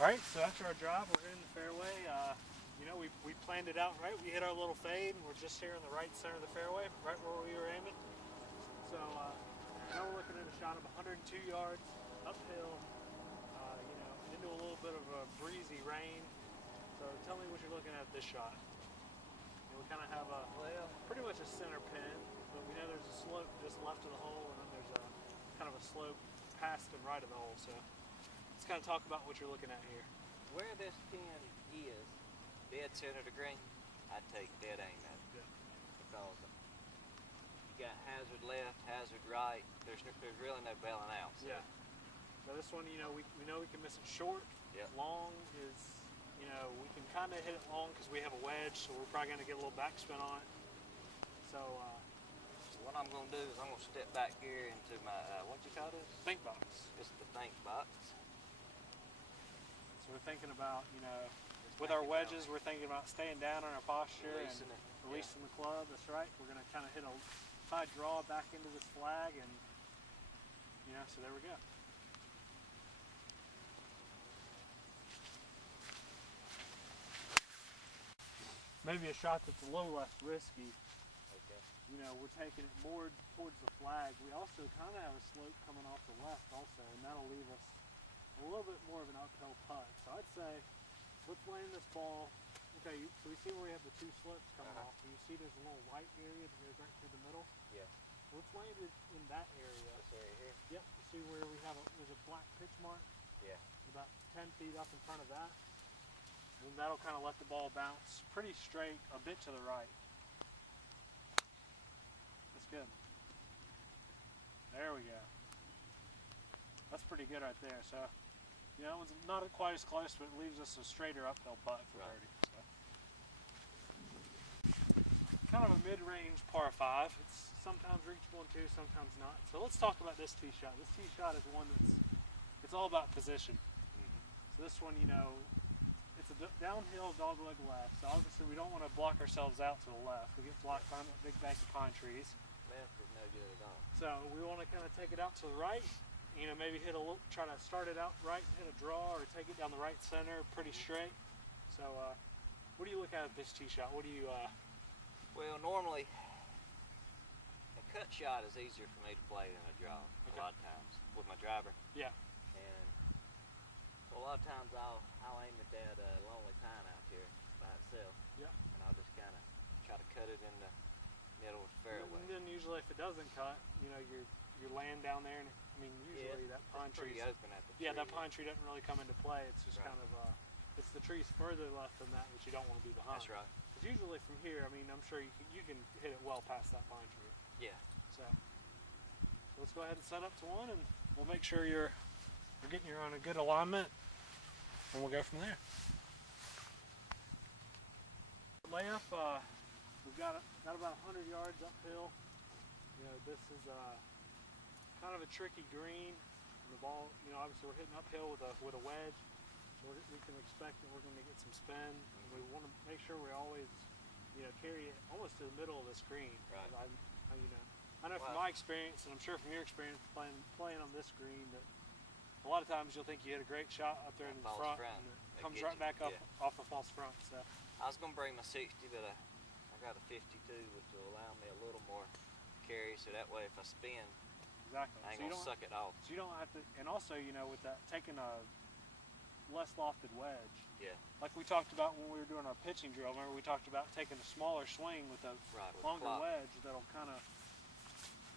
All right, so after our drive, we're in the fairway. You know, we planned it out right. We hit our little fade, and we're just here in the right center of the fairway, right where we were aiming. So now we're looking at a shot of 102 yards uphill. You know, into a little bit of a breezy rain. So tell me what you're looking at this shot. You know, we kind of have a pretty much a center pin, but we know there's a slope just left of the hole, and then there's a kind of a slope past and right of the hole. So let's kind of talk about what you're looking at here. Where this pin is, dead center of the green, I'd take dead aim at it. Yeah. Because you got hazard left, hazard right. There's really no bailing out. So. Yeah. So this one, you know, we know we can miss it short. Yep. Long is, you know, we can kind of hit it long because we have a wedge, so we're probably going to get a little backspin on it. So what I'm going to do is I'm going to step back here into my, what you call this? think box. It's the think box. So we're thinking about, you know, with our wedges, we're thinking about staying down on our posture Releasing and it. releasing the club. That's right. We're going to kind of hit a high draw back into this flag, and you know, so there we go. Maybe a shot that's a little less risky. Okay. You know, we're taking it more towards the flag. We also kind of have a slope coming off the left also, and that'll leave us a little bit more of an uphill putt. So I'd say, let's land this ball. Okay, so we see where we have the two slopes coming off. You see there's a little white area that goes right through the middle? Yeah. Let's land it in that area. This area here? Yep, you see where we have there's a black pitch mark? Yeah. About 10 feet up in front of that. And that'll kind of let the ball bounce pretty straight, a bit to the right. That's good. There we go. That's pretty good right there. So, you know, it's not quite as close, but it leaves us a straighter uphill putt for birdie. So. Kind of a mid-range par 5. It's sometimes reachable in 2, sometimes not. So let's talk about this tee shot. This tee shot is one it's all about position. So this one, you know, it's a downhill dogleg left. So obviously we don't want to block ourselves out to the left. We get blocked by that big bank of pine trees. Left is no good at all. So we want to kind of take it out to the right. You know, maybe hit a little, try to start it out right and hit a draw, or take it down the right center pretty straight. So what do you look at this tee shot? What do you? Well, normally a cut shot is easier for me to play than a draw. Okay. A lot of times with my driver. Yeah. And so a lot of times I'll aim at that lonely pine out here by itself. Yeah. And I'll just kind of try to cut it in the middle of the fairway. And then usually if it doesn't cut, you know, you're laying down there, and I mean usually that pine tree. Pretty open at the tree. Yeah, that pine tree doesn't really come into play. It's just Right. kind of it's the trees further left than that you don't want to be behind. That's right. Because usually from here, I mean, I'm sure you can hit it well past that pine tree. Yeah. So let's go ahead and set up to one, and we'll make sure you're getting you on a good alignment, and we'll go from there. Layup, we've got about 100 yards uphill. You know, this is kind of a tricky green. And the ball, you know, obviously we're hitting uphill with a wedge, so we can expect that we're going to get some spin. And we want to make sure we always, you know, carry it almost to the middle of this green. Right. I know from my experience, and I'm sure from your experience playing on this green, that a lot of times you'll think you hit a great shot up there in the front, and it comes right back up off the false front. So I was going to bring my 60, but I got a 52, which will allow me a little more carry, so that way if I spin, exactly, I ain't going to suck it off. So you don't have to, and also, you know, with that, taking a less lofted wedge, yeah, like we talked about when we were doing our pitching drill. Remember we talked about taking a smaller swing with a longer wedge that'll kind of,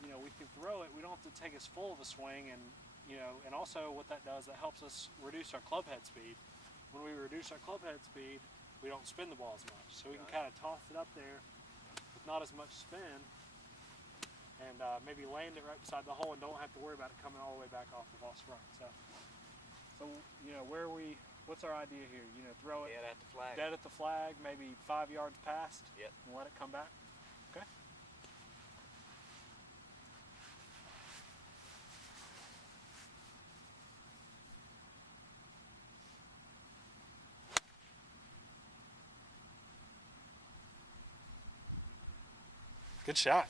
you know, we can throw it. We don't have to take as full of a swing, and you know, and also what that does, that helps us reduce our club head speed. When we reduce our club head speed, we don't spin the ball as much. So we can kind of toss it up there with not as much spin, and maybe land it right beside the hole, and don't have to worry about it coming all the way back off the false front. So you know, what's our idea here? You know, throw it dead at the flag. Dead at the flag, maybe 5 yards past. Yep. And let it come back. Okay. Good shot.